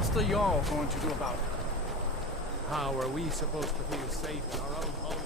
What's the Jarl going to do about it? How are we supposed to feel safe in our own home?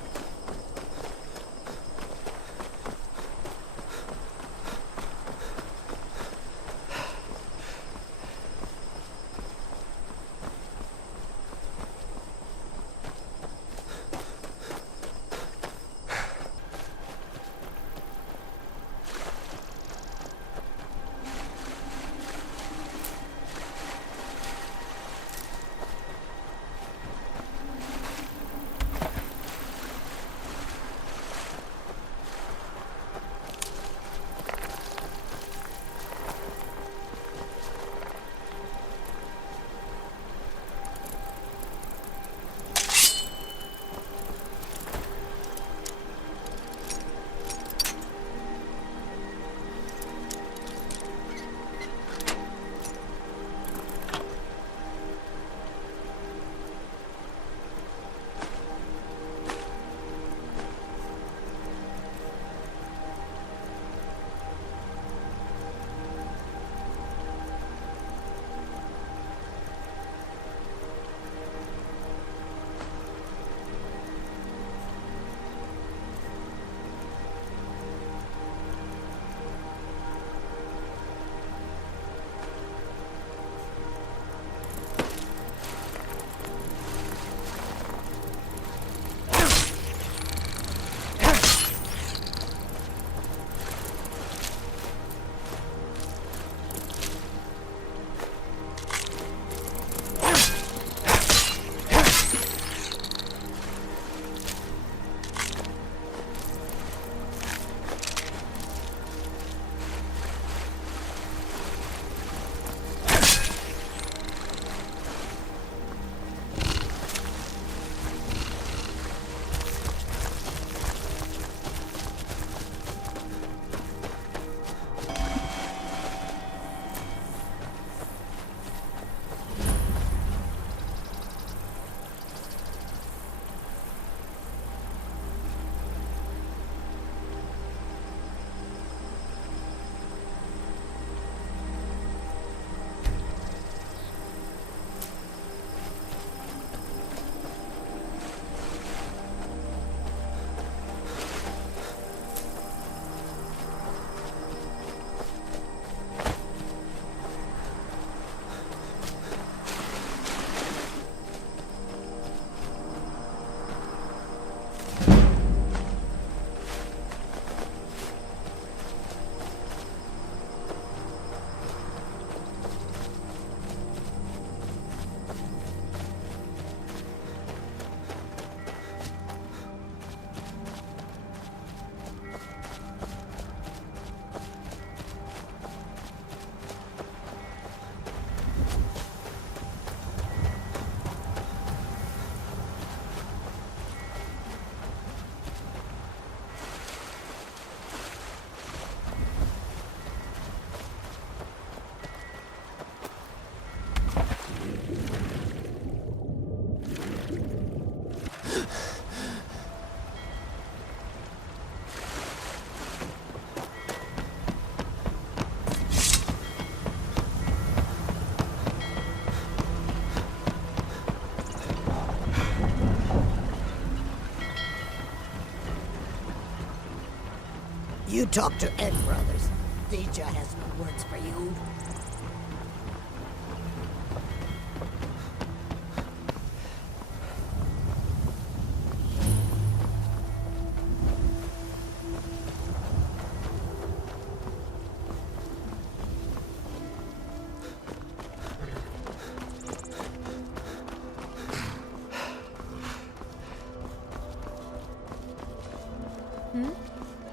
You talk to Ed Brothers. Deja has no words for you.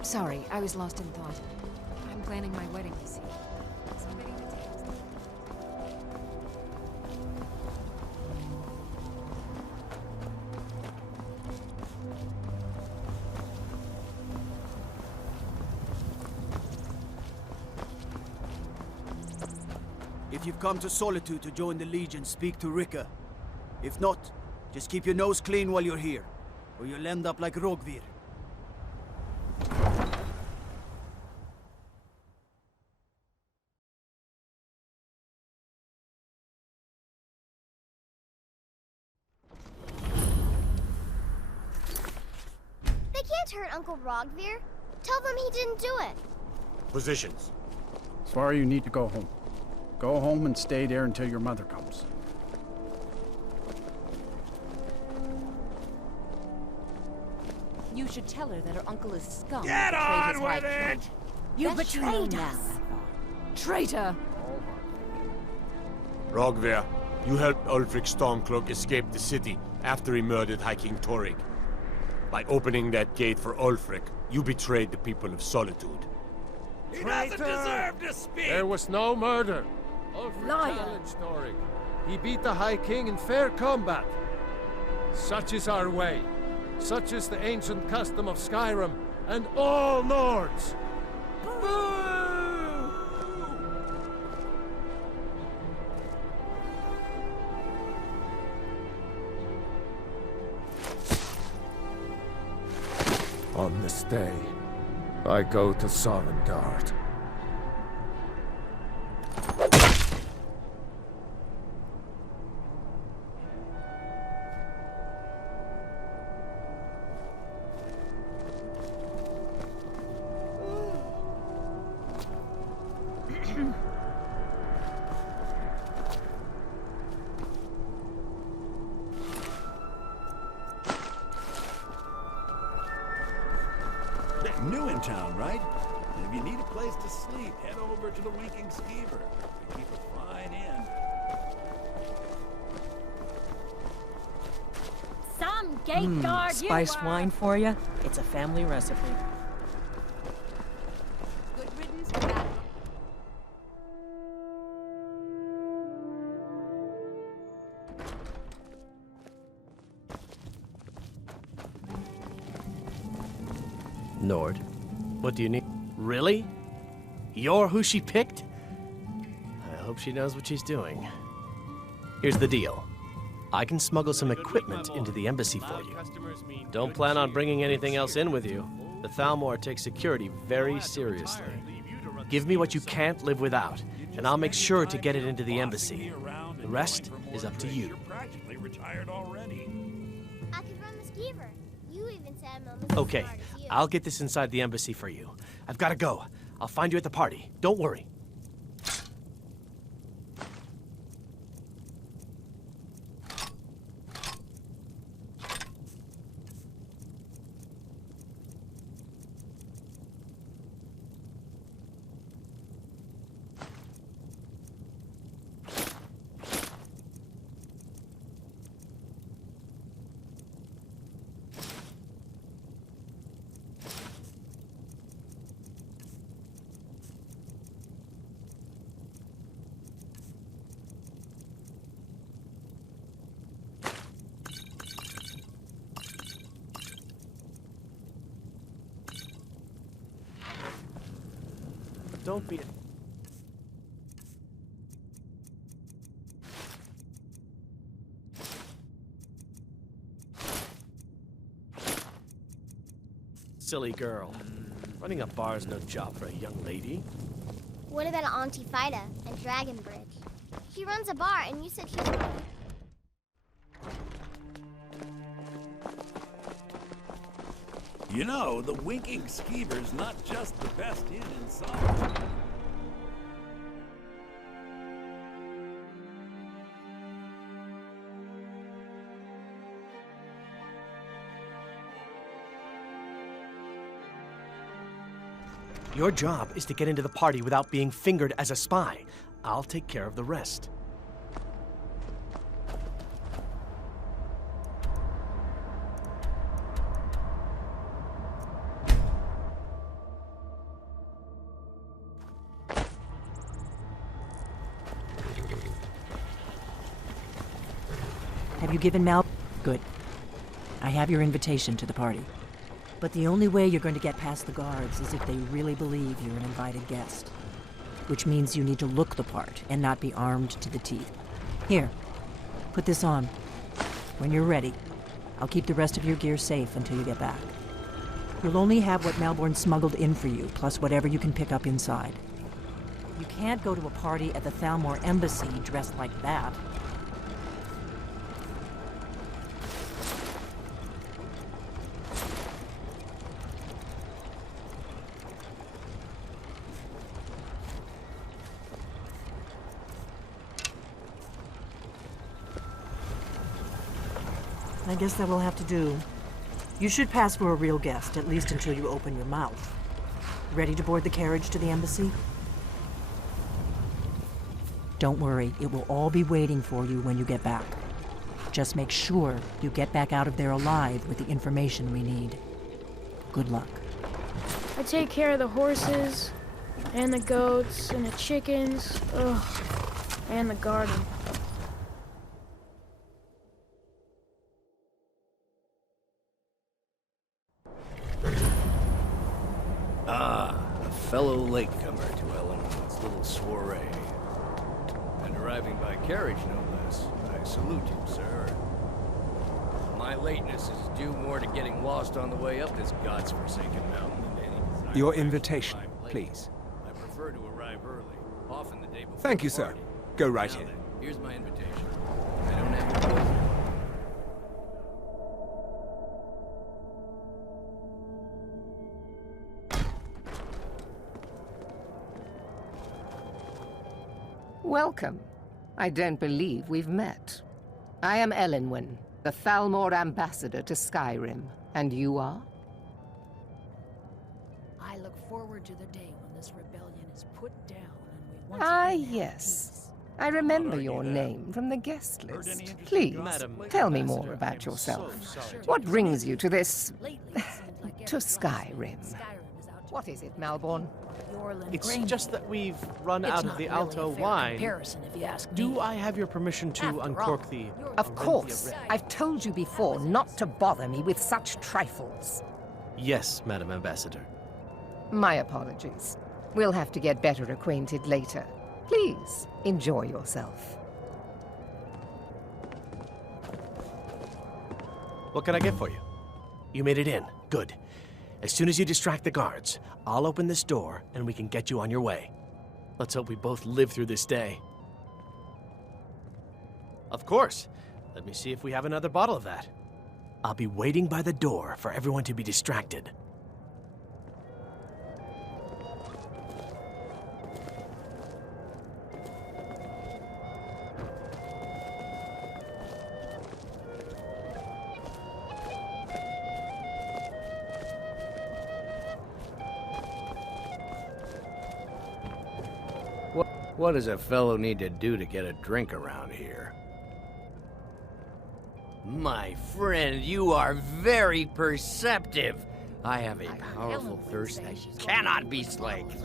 Sorry, I was lost in thought. I'm planning my wedding, you see. Submitting the details. If you've come to Solitude to join the Legion, speak to Rika. If not, just keep your nose clean while you're here, or you'll end up like Rogvir. to hurt Uncle Rogvir? Tell them he didn't do it. Positions. Sorry, you need to go home. Go home and stay there until your mother comes. You should tell her that her uncle is scum. Get on with it! You betrayed us! Traitor! Rogvir, you helped Ulfric Stormcloak escape the city after he murdered High King Torrig. By opening that gate for Ulfric, you betrayed the people of Solitude. He doesn't deserve to speak! There was no murder. Ulfric challenged Torrig. He beat the High King in fair combat. Such is our way. Such is the ancient custom of Skyrim and all Nords. On this day, I go to Sovngarde. New in town, right? And if you need a place to sleep, head over to the Winking Skeever. They keep a fine inn. Some gate guard you Spiced were. wine for you? It's a family recipe. Good riddance to that. Nord, what do you need? Really? You're who she picked? I hope she knows what she's doing. Here's the deal. I can smuggle some equipment into the embassy for you. Don't plan on bringing anything else in with you. The Thalmor takes security very seriously. Give me what you can't live without, and I'll make sure to get it into the embassy. The rest is up to you. You're practically retired already. I could run the skeever. You even said I'm almost Okay, as smart as you. I'll get this inside the embassy for you. I've got to go. I'll find you at the party. Don't worry. Don't be... Silly girl. Running a bar's no job for a young lady. What about Auntie Fida and Dragonbridge? She runs a bar, and you said she's... You know, the Winking Skeever's not just the best inn in sight. Your job is to get into the party without being fingered as a spy. I'll take care of the rest. Have you given Mal? Good. I have your invitation to the party. But the only way you're going to get past the guards is if they really believe you're an invited guest. Which means you need to look the part and not be armed to the teeth. Here, put this on. When you're ready, I'll keep the rest of your gear safe until you get back. You'll only have what Malborn smuggled in for you, plus whatever you can pick up inside. You can't go to a party at the Thalmor Embassy dressed like that. I guess that will have to do. You should pass for a real guest, at least until you open your mouth. Ready to board the carriage to the embassy? Don't worry, it will all be waiting for you when you get back. Just make sure you get back out of there alive with the information we need. Good luck. I take care of the horses, and the goats, and the chickens, and the garden. A fellow latecomer to Ellenwood's little soiree. And arriving by carriage, no less. I salute you, sir. My lateness is due more to getting lost on the way up this god's-forsaken mountain than any desire. Your invitation, please. I prefer to arrive early, often the day before. Thank you, sir. Go right in. Here's my invitation. I don't have a choice. Welcome. I don't believe we've met. I am Elenwen, the Thalmor ambassador to Skyrim. And you are? I look forward to the day when this rebellion is put down and we once again have Yes. I remember your name from the guest list. Please, tell me more about yourself. What brings you to this... to Skyrim? What is it, Malborn? It's just that we've run out of the Alto wine. Do I have your permission to uncork the... Of course. I've told you before not to bother me with such trifles. Yes, Madam Ambassador. My apologies. We'll have to get better acquainted later. Please, enjoy yourself. What can I get for you? You made it in. Good. As soon as you distract the guards, I'll open this door and we can get you on your way. Let's hope we both live through this day. Of course. Let me see if we have another bottle of that. I'll be waiting by the door for everyone to be distracted. What does a fellow need to do to get a drink around here? My friend, you are very perceptive. I have a powerful thirst that cannot be slaked.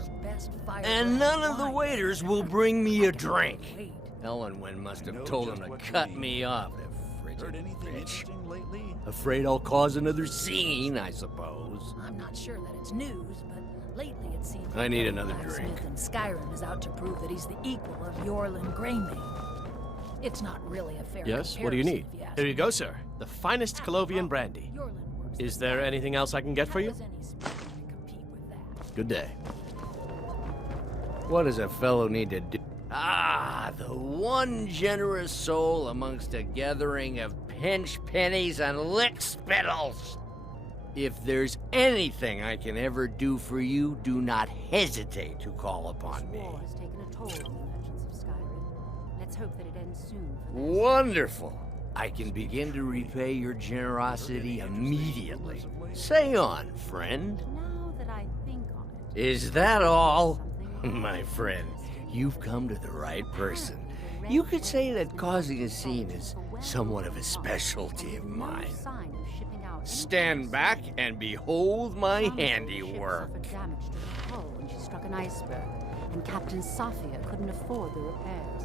And none of the waiters will bring me a drink. Ellenwen must have told him to cut me off, the frigid bitch. Afraid I'll cause another scene, I suppose. I'm not sure that it's news, but lately it seems I need another drink. Smith in Skyrim is out to prove that he's the equal of Yorlin Greymane. It's not really a fair Yes, what do you need? Here you go, sir. The finest Colovian brandy. Is there anything else I can get for you? Good day. What does a fellow need to do? Ah, the one generous soul amongst a gathering of pinch pennies and lick spittles. If there's anything I can ever do for you, do not hesitate to call upon me. War has taken a toll on the merchants of Skyrim. Let's hope that it ends soon. Wonderful. I can begin to repay your generosity immediately. Say on, friend. Now that I think on it. Is that all? My friend, you've come to the right person. You could say that causing a scene is somewhat of a specialty of mine. Stand back and behold my handiwork. Suffered damage to her hull when she struck an iceberg, and Captain Safia couldn't afford the repairs.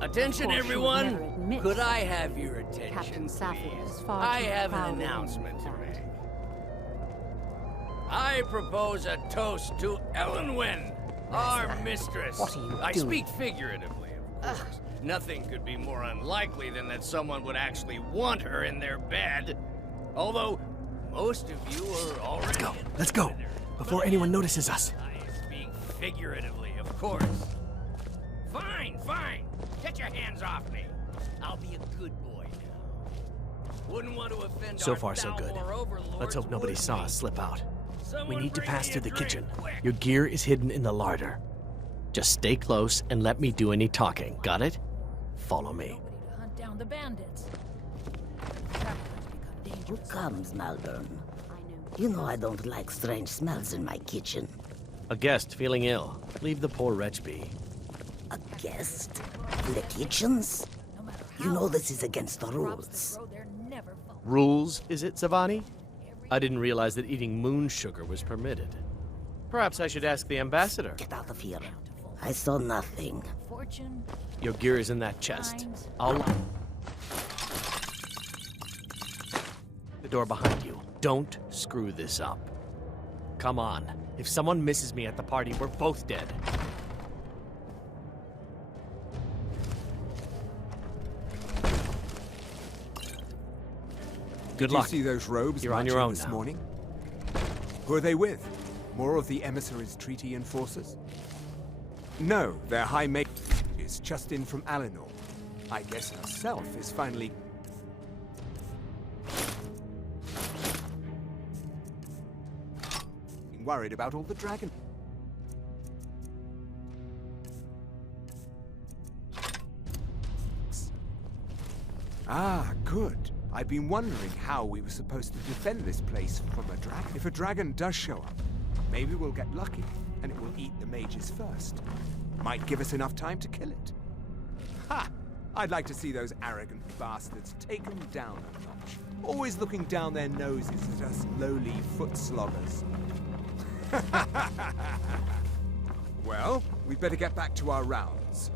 Attention, everyone! Could I have your attention, Captain Safia is please? far I too have proud an of announcement to him. make. I propose a toast to Elenwen, our mistress. What are you I doing? speak figuratively, of course. Nothing could be more unlikely than that someone would actually want her in their bed. Although, most of you are already... Let's go, before anyone notices us. I speak figuratively, of course. Fine, fine. Get your hands off me. I'll be a good boy now. Wouldn't want to offend So our far, so good. Thalmor overlords, Let's hope nobody would saw we? us slip out. We Someone need to bring pass me through a the drink, kitchen. quick. Your gear is hidden in the larder. Just stay close and let me do any talking, got it? Follow me. Nobody to hunt down the bandits. Travelers Who comes, Malvern? You know I don't like strange smells in my kitchen. A guest feeling ill. Leave the poor wretch be. A guest? In the kitchens? You know this is against the rules. Rules, is it, Savani? I didn't realize that eating moon sugar was permitted. Perhaps I should ask the ambassador. Get out of here. I saw nothing. Your gear is in that chest. I'll... The door behind you. Don't screw this up. Come on. If someone misses me at the party, we're both dead. Good luck. Did you see those robes You're on your own this now. morning? Who are they with? More of the emissaries' treaty enforcers? No, their high mate is just in from Alinor. I guess herself is finally... worried about all the dragon... Ah, good. I've been wondering how we were supposed to defend this place from a dragon. If a dragon does show up, maybe we'll get lucky, and it will eat the mages first. Might give us enough time to kill it. Ha! I'd like to see those arrogant bastards take them down a notch. Always looking down their noses at us lowly foot sloggers. Well, we'd better get back to our rounds.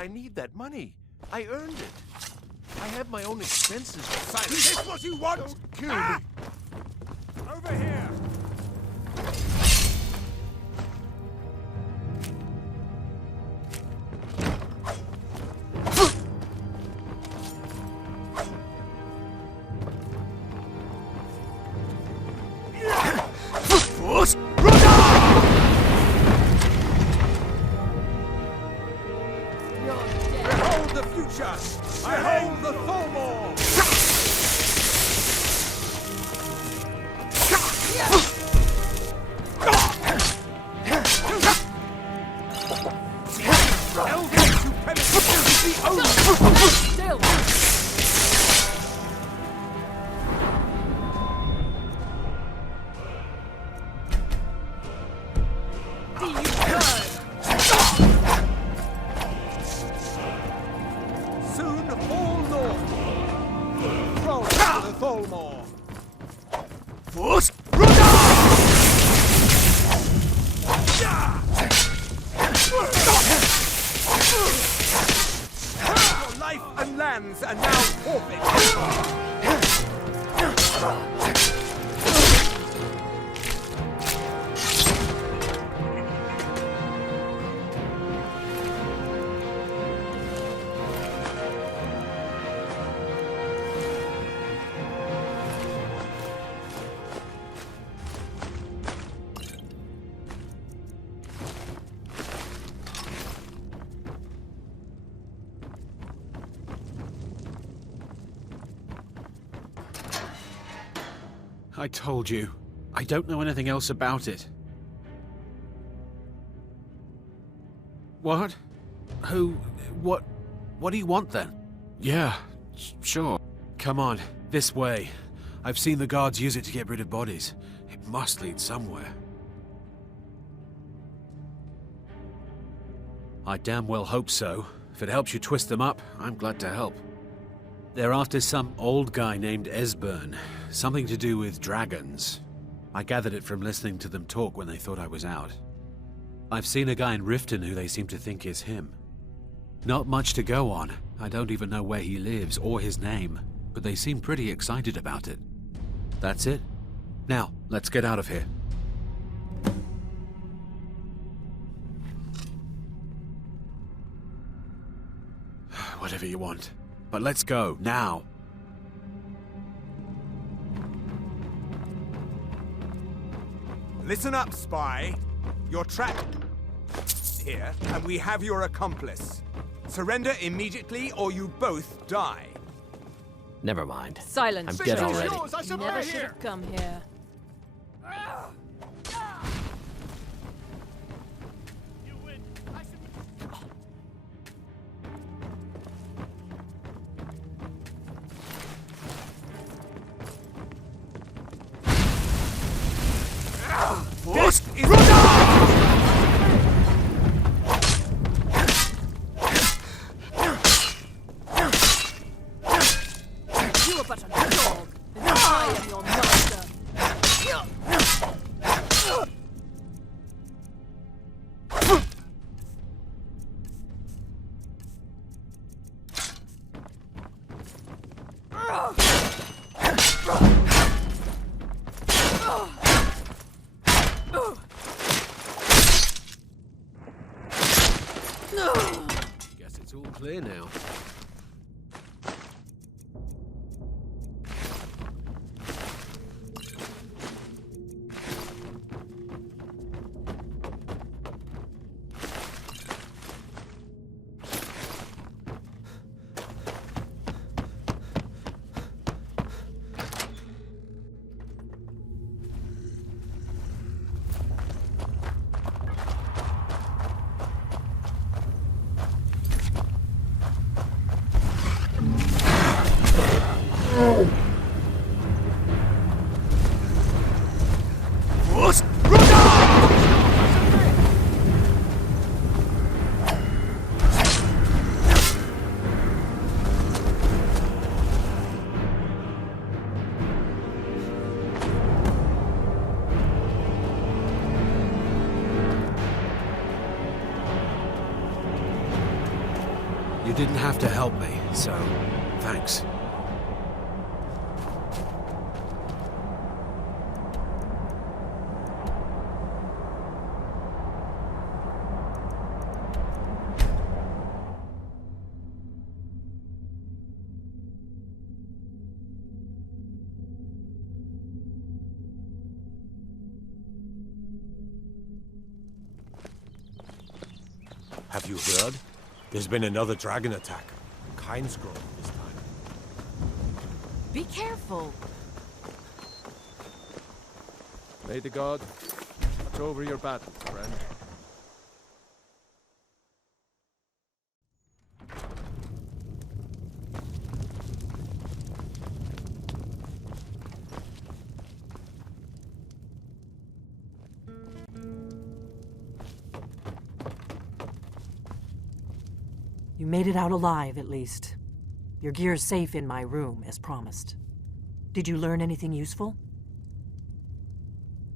I need that money. I earned it. I have my own expenses. Silence! Is this what you want? Don't kill me. Over here! Behold the future! Behold the Thalmor! Elven supremacy is the only... Still! Soon all north! Roll to the Thalmor! Force! Your life and lands are now forfeit! I told you. I don't know anything else about it. What? Who? What do you want then? Yeah, sure. Come on, this way. I've seen the guards use it to get rid of bodies. It must lead somewhere. I damn well hope so. If it helps you twist them up, I'm glad to help. They're after some old guy named Esbern. Something to do with dragons. I gathered it from listening to them talk when they thought I was out. I've seen a guy in Riften who they seem to think is him. Not much to go on. I don't even know where he lives or his name, but they seem pretty excited about it. That's it. Now, let's get out of here. Whatever you want. But let's go, now. Listen up, spy. You're trapped here, and we have your accomplice. Surrender immediately, or you both die. Never mind. Silence. I'm dead already. You never should have come here. This is You are but a dog, and I am your master. Guess it's all clear now. didn't have to help me, so thanks. Have you heard? There's been another dragon attack. Kindsgrove this time. Be careful. May the god watch over your battle, friend. You made it out alive, at least. Your gear's safe in my room, as promised. Did you learn anything useful?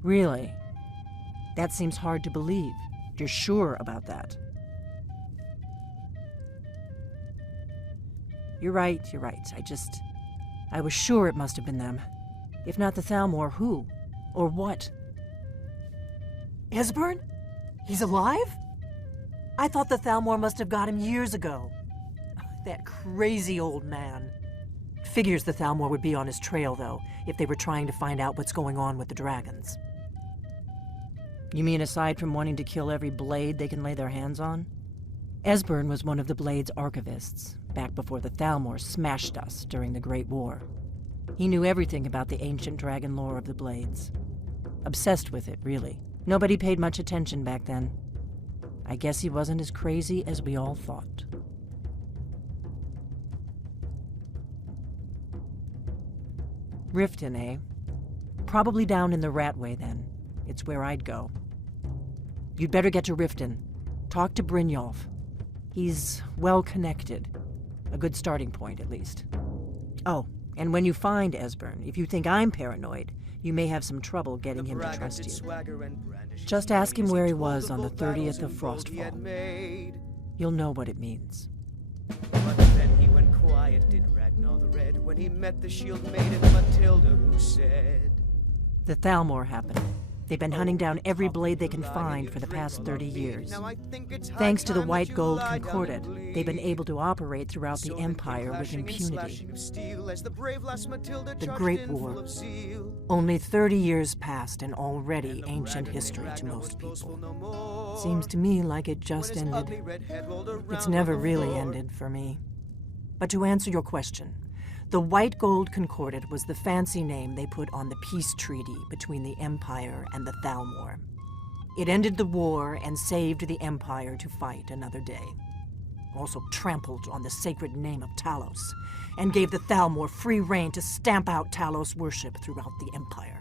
Really? That seems hard to believe. You're sure about that? You're right. I was sure it must have been them. If not the Thalmor, who? Or what? Esbern? He's alive? I thought the Thalmor must have got him years ago. That crazy old man. Figures the Thalmor would be on his trail, though, if they were trying to find out what's going on with the dragons. You mean aside from wanting to kill every blade they can lay their hands on? Esbern was one of the Blade's archivists, back before the Thalmor smashed us during the Great War. He knew everything about the ancient dragon lore of the Blades. Obsessed with it, really. Nobody paid much attention back then. I guess he wasn't as crazy as we all thought. Riften, eh? Probably down in the Ratway, then. It's where I'd go. You'd better get to Riften. Talk to Brynjolf. He's well-connected. A good starting point, at least. Oh, and when you find Esbern, if you think I'm paranoid, you may have some trouble getting him to trust you. Just ask him where he was on the 30th of Frostfall. You'll know what it means. But then he went quiet, did Ragnar the Red, when he met the shield maiden Matilda, who said... The Thalmor happened. They've been hunting down every blade they can find for the past 30 years. Thanks to the White Gold Concordat, they've been able to operate throughout the Empire with impunity. The Great War. Only 30 years passed and already ancient history to most people. Seems to me like it just ended. It's never really ended for me. But to answer your question, the White Gold Concordat was the fancy name they put on the peace treaty between the Empire and the Thalmor. It ended the war and saved the Empire to fight another day. Also trampled on the sacred name of Talos, and gave the Thalmor free rein to stamp out Talos worship throughout the Empire.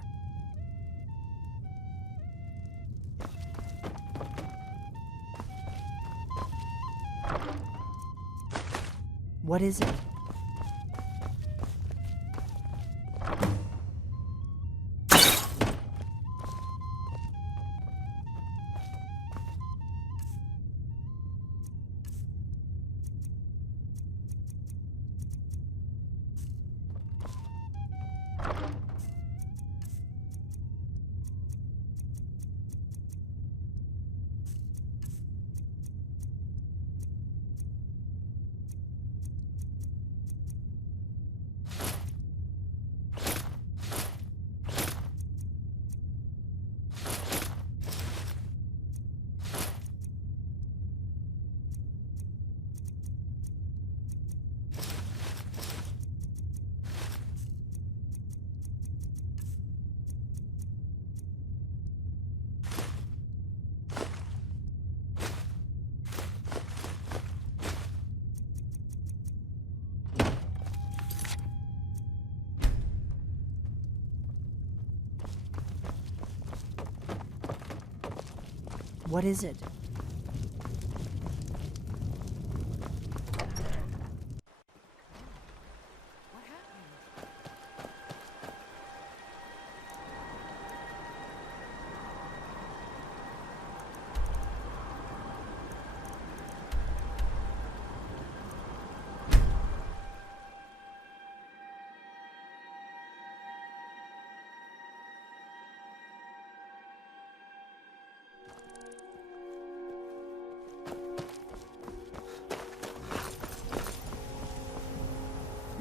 What is it? What is it?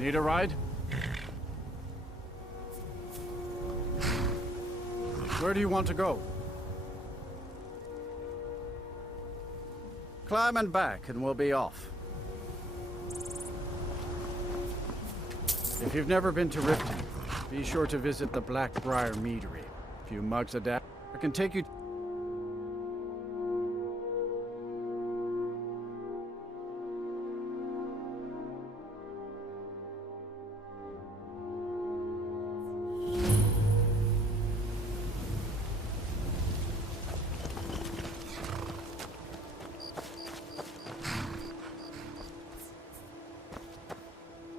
Need a ride? Where do you want to go? Climb and back, and we'll be off. If you've never been to Riften, be sure to visit the Blackbriar Meadery. A few mugs of that. I can take you...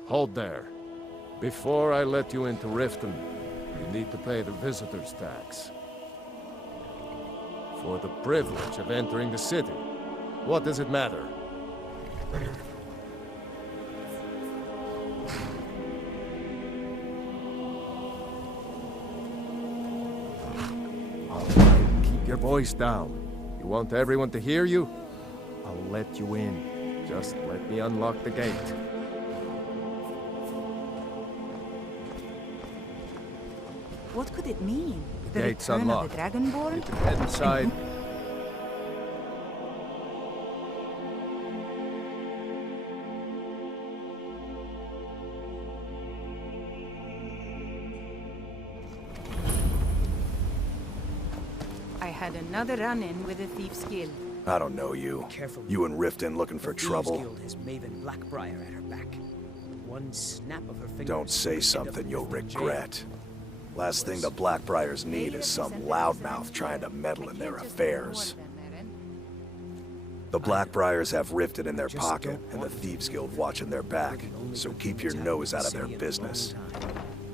Hold there. Before I let you into Riften, you need to pay the visitor's tax. For the privilege of entering the city. What does it matter? All right, keep your voice down. You want everyone to hear you? I'll let you in. Just let me unlock the gate. What could it mean? The gate's return unlocked. Of the Dragonborn? You can head inside. I had another run-in with a Thief's Guild. I don't know you. Careful. You and Riften looking for trouble? Guild has Maven Blackbriar at her back. One snap of her fingers. Don't say something you'll regret. Last thing the Blackbriars need is some loudmouth trying to meddle in their affairs. The Blackbriars have Riften in their pocket, and the Thieves Guild watching their back, so keep your nose out of their business.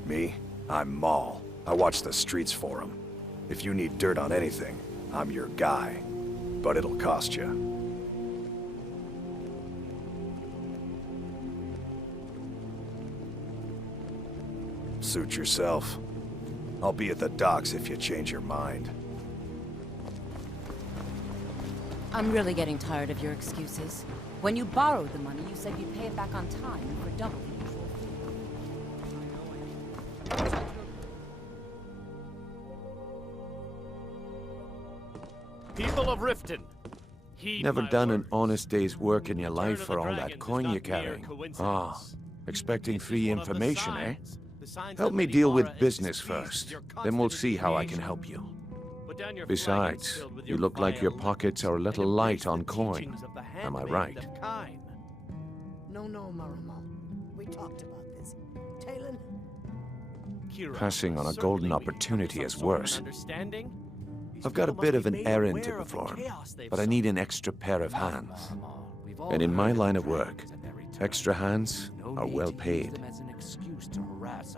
Me? I'm Maul. I watch the streets for them. If you need dirt on anything, I'm your guy. But it'll cost you. Suit yourself. I'll be at the docks if you change your mind. I'm really getting tired of your excuses. When you borrowed the money, you said you'd pay it back on time for double the usual fee. People of Riften, Never done an honest day's work in your life for all that coin you're carrying. Ah, expecting free information, eh? Help me deal with business first, then we'll see how I can help you. Besides, you look like your pockets are a little light on coin. Am I right? No, Maramal. We talked about this. Talon? Passing on a golden opportunity is worse. I've got a bit of an errand to perform, but I need an extra pair of hands. And in my line of work, extra hands are well paid.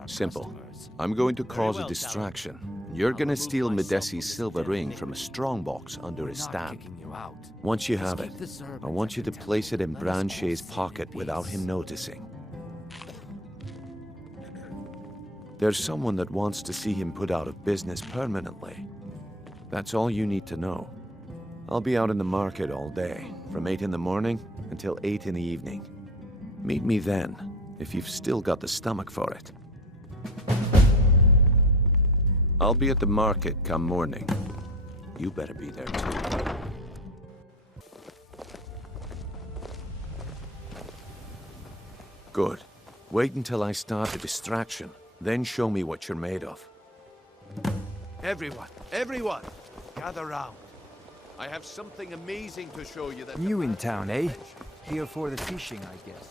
Simple. I'm going to cause a distraction. You're gonna steal Medesi's silver ring from a strongbox under his stand. Once you have it, I want you to place it in Branche's pocket without him noticing. There's someone that wants to see him put out of business permanently. That's all you need to know. I'll be out in the market all day, from 8 in the morning until 8 in the evening. Meet me then, if you've still got the stomach for it. I'll be at the market come morning. You better be there too. Good. Wait until I start the distraction, then show me what you're made of. Everyone, gather round. I have something amazing to show you that... New in town, eh? Here for the fishing, I guess.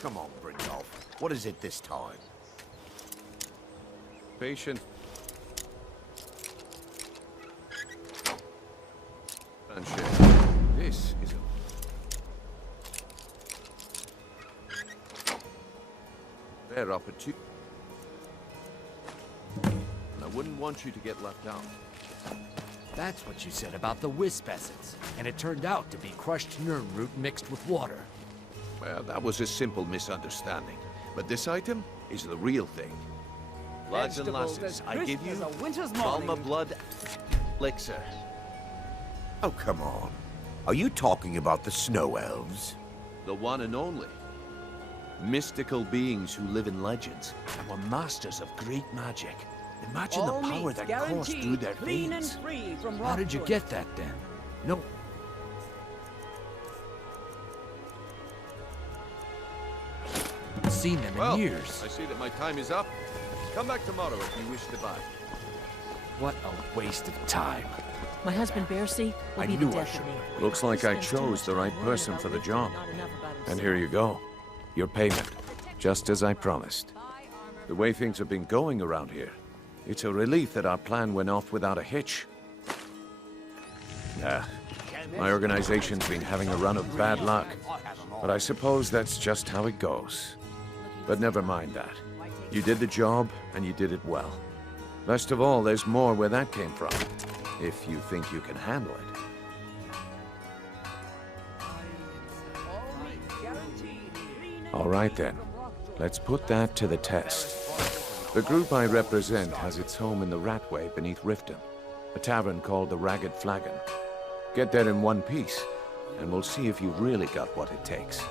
Come on, Brindolf. What is it this time? Patient. This is a rare opportunity. I wouldn't want you to get left out. That's what you said about the wisp essence, and it turned out to be crushed Nirn root mixed with water. Well, that was a simple misunderstanding. But this item is the real thing. Lads and lasses, I give you Malma Blood Elixir. Oh, come on. Are you talking about the snow elves? The one and only. Mystical beings who live in legends and were masters of great magic. Imagine the power that coursed through their veins. How did you get that, then? No. Seen them in years. I see that my time is up. Come back tomorrow if you wish to buy. What a waste of time. My husband Bercy will be the death of me. Looks like I chose the right person for the job. And here you go. Your payment. Just as I promised. The way things have been going around here, it's a relief that our plan went off without a hitch. My organization's been having a run of bad luck. But I suppose that's just how it goes. But never mind that. You did the job, and you did it well. Best of all, there's more where that came from. If you think you can handle it. All right then. Let's put that to the test. The group I represent has its home in the Ratway beneath Riften, a tavern called the Ragged Flagon. Get there in one piece, and we'll see if you've really got what it takes.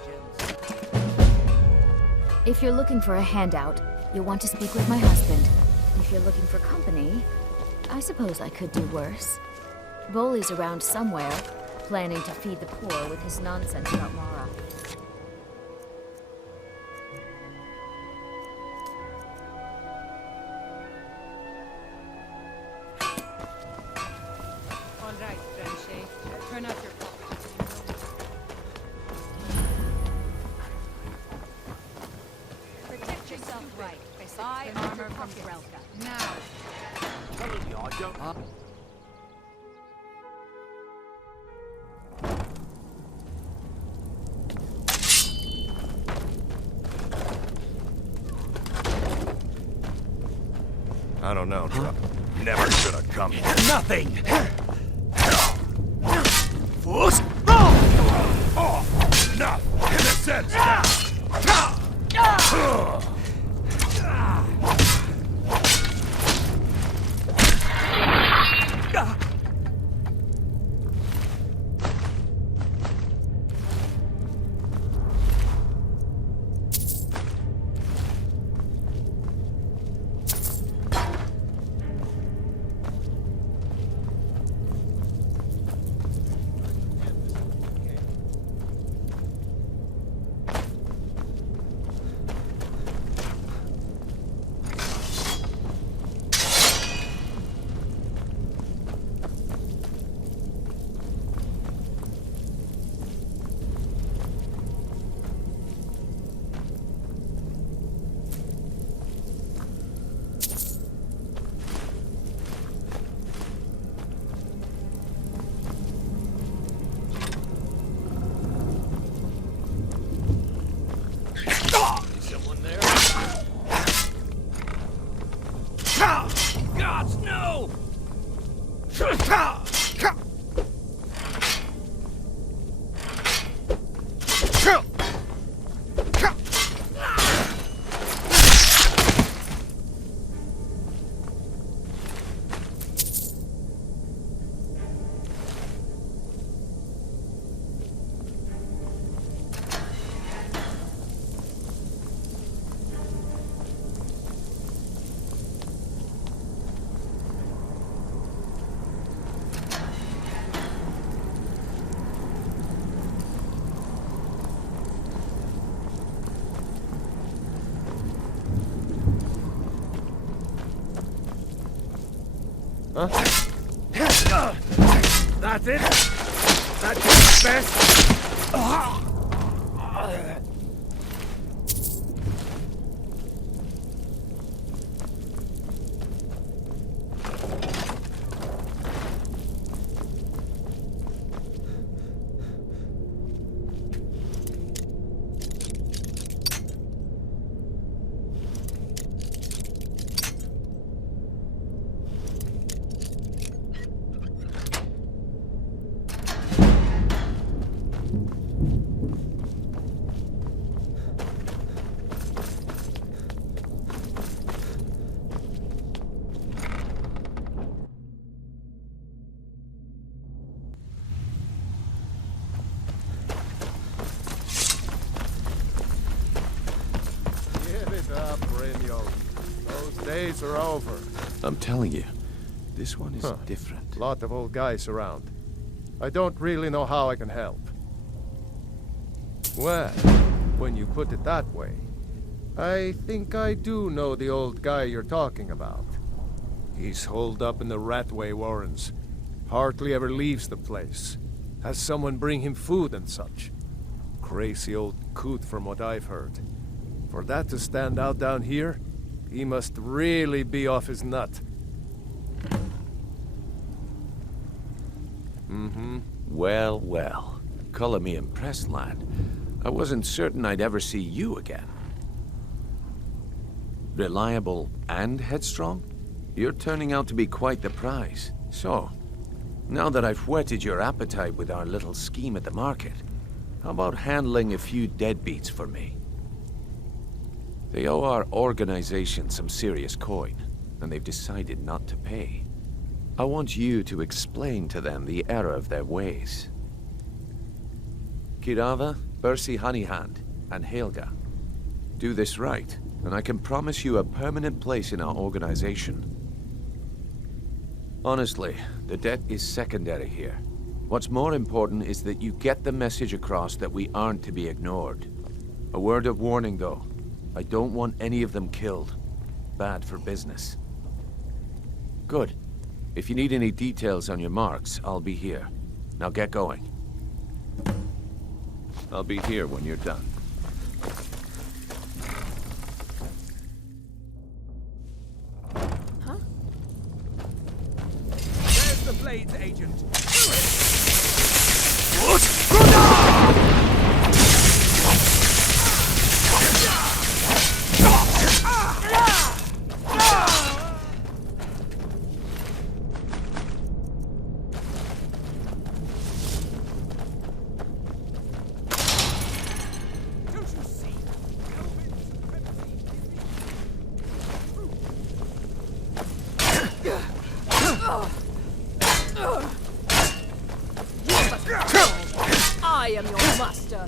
If you're looking for a handout, you'll want to speak with my husband. If you're looking for company, I suppose I could do worse. Boley's around somewhere, planning to feed the poor with his nonsense about Mara. Turn up your pockets. Protect yourself right. Buy armor from Relka. Now. I don't know, Truck. Never should have come here. Nothing! Fools! Oh! Enough! In a sense! Gods, no! That's it? That's your best? days are over. I'm telling you, this one is different. Lot of old guys around. I don't really know how I can help. Well, when you put it that way, I think I do know the old guy you're talking about. He's holed up in the Ratway warrens. Hardly ever leaves the place. Has someone bring him food and such. Crazy old coot from what I've heard. For that to stand out down here, he must really be off his nut. Well, well. Color me impressed, lad. I wasn't certain I'd ever see you again. Reliable and headstrong? You're turning out to be quite the prize. So, now that I've whetted your appetite with our little scheme at the market, how about handling a few deadbeats for me? They owe our organization some serious coin, and they've decided not to pay. I want you to explain to them the error of their ways. Kirava, Bersi Honeyhand, and Helga. Do this right, and I can promise you a permanent place in our organization. Honestly, the debt is secondary here. What's more important is that you get the message across that we aren't to be ignored. A word of warning, though. I don't want any of them killed. Bad for business. Good. If you need any details on your marks, I'll be here. Now get going. I'll be here when you're done. Where's the Blades agent? I am your master.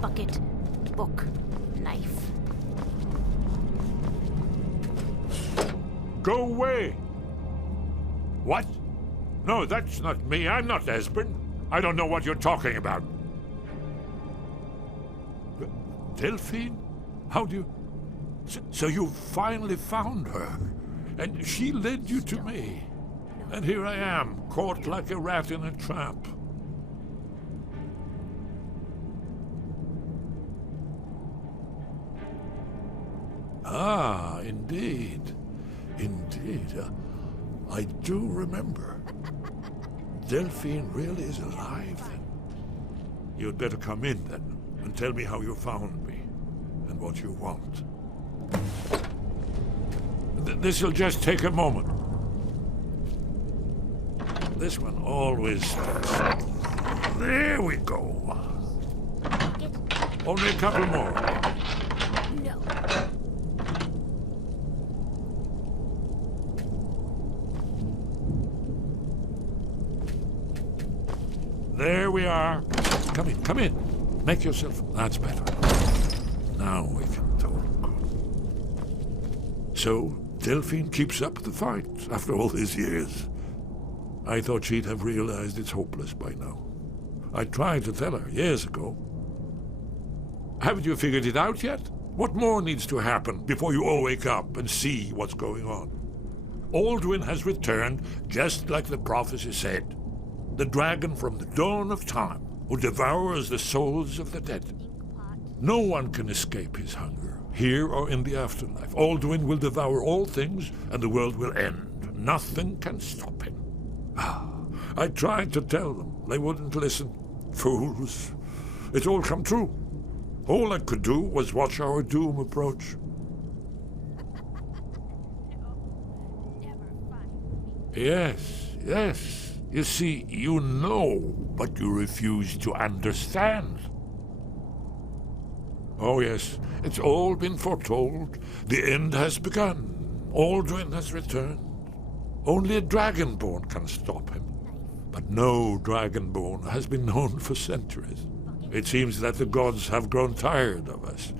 Bucket, book, knife. Go away! What? No, that's not me. I'm not Esbern. I don't know what you're talking about. Delphine? How do you... So you finally found her, and she led you to me. And here I am, caught like a rat in a trap. Ah, indeed. Indeed. I do remember. Delphine really is alive, then. You'd better come in, then, and tell me how you found me, and what you want. This'll just take a moment. This one always starts. There we go. Only a couple more. No. There we are. Come in, come in. Make yourself... That's better. Now we can talk. So, Delphine keeps up the fight after all these years. I thought she'd have realized it's hopeless by now. I tried to tell her years ago. Haven't you figured it out yet? What more needs to happen before you all wake up and see what's going on? Alduin has returned just like the prophecy said. The dragon from the dawn of time who devours the souls of the dead. No one can escape his hunger, here or in the afterlife. Alduin will devour all things and the world will end. Nothing can stop him. I tried to tell them. They wouldn't listen. Fools. It's all come true. All I could do was watch our doom approach. Yes. You see, you know, but you refuse to understand. Oh yes, it's all been foretold. The end has begun. Alduin has returned. Only a Dragonborn can stop him. But no Dragonborn has been known for centuries. It seems that the gods have grown tired of us.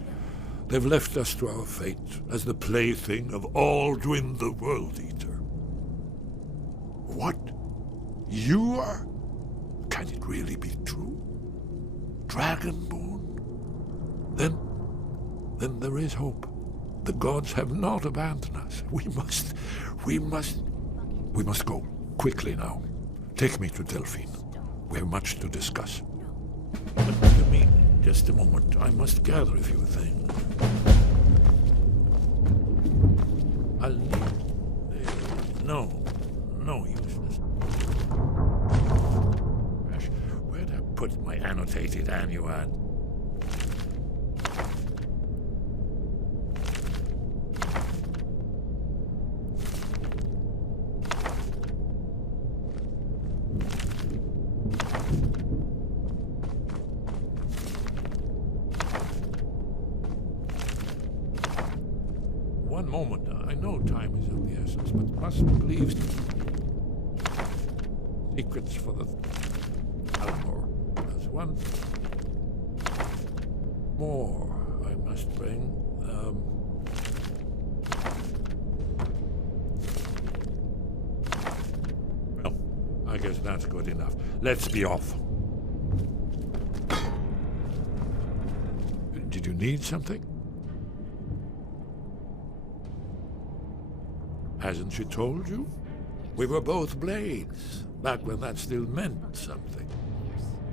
They've left us to our fate as the plaything of Alduin the World-Eater. What? You are? Can it really be true? Dragonborn? Then there is hope. The gods have not abandoned us. We must go. Quickly now. Take me to Delphine. We have much to discuss. But give me just a moment. I must gather a few things. I'll need... No, useless. Gosh, where'd I put my annotated annuad? One moment. I know time is of the essence, but must leave secrets for the Thalmor. There's one more I must bring. Well, I guess that's good enough. Let's be off. Did you need something? Hasn't she told you? We were both blades, back when that still meant something.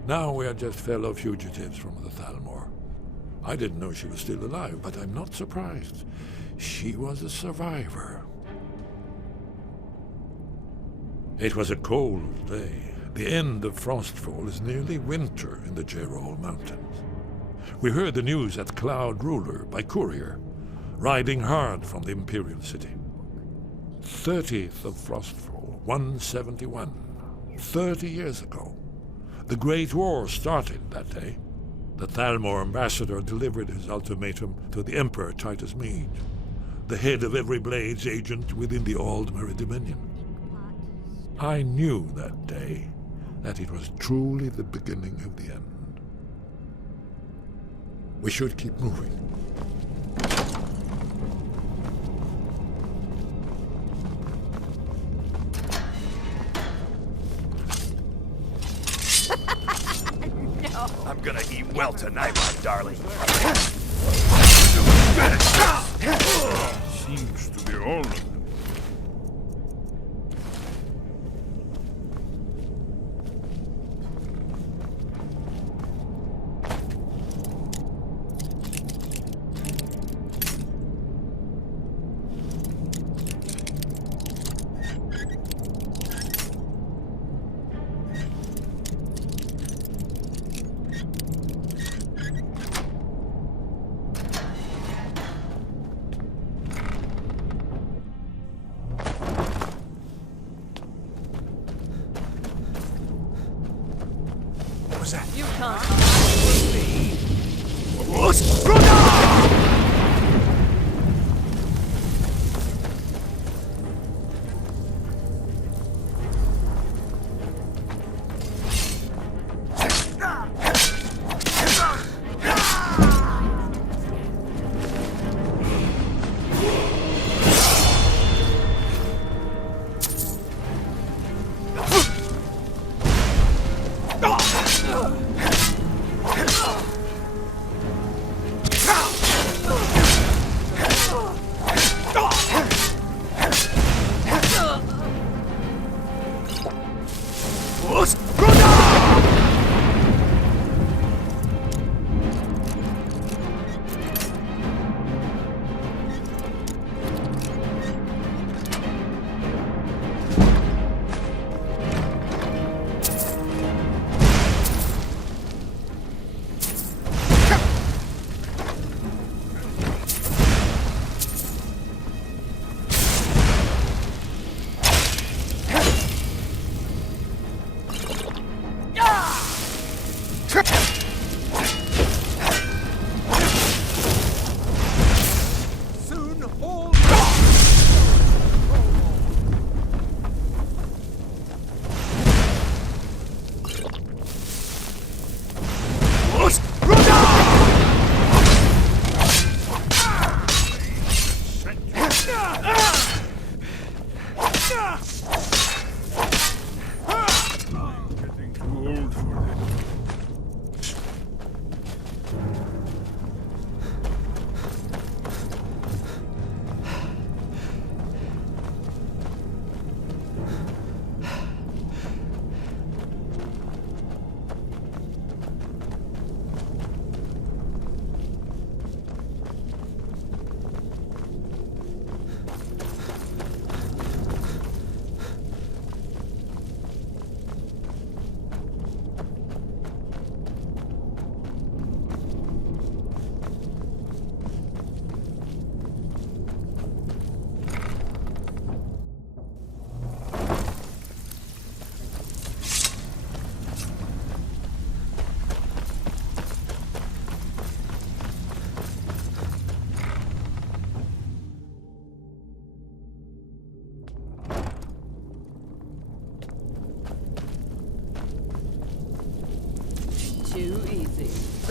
Now we are just fellow fugitives from the Thalmor. I didn't know she was still alive, but I'm not surprised. She was a survivor. It was a cold day. The end of Frostfall is nearly winter in the Gerol Mountains. We heard the news at Cloud Ruler by courier, riding hard from the Imperial City. 30th of Frostfall, 171. 30 years ago. The Great War started that day. The Thalmor ambassador delivered his ultimatum to the Emperor Titus Mede, the head of every Blades agent within the Aldmeri Dominion. I knew that day that it was truly the beginning of the end. We should keep moving. I'm gonna eat well tonight, my darling. Seems to be all of them. You can't.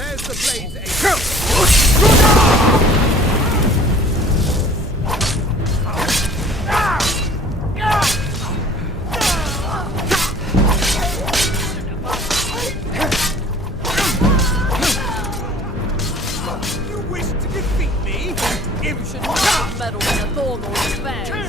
There's the blades, You wish to defeat me? You should not meddle with a thorn or fangs.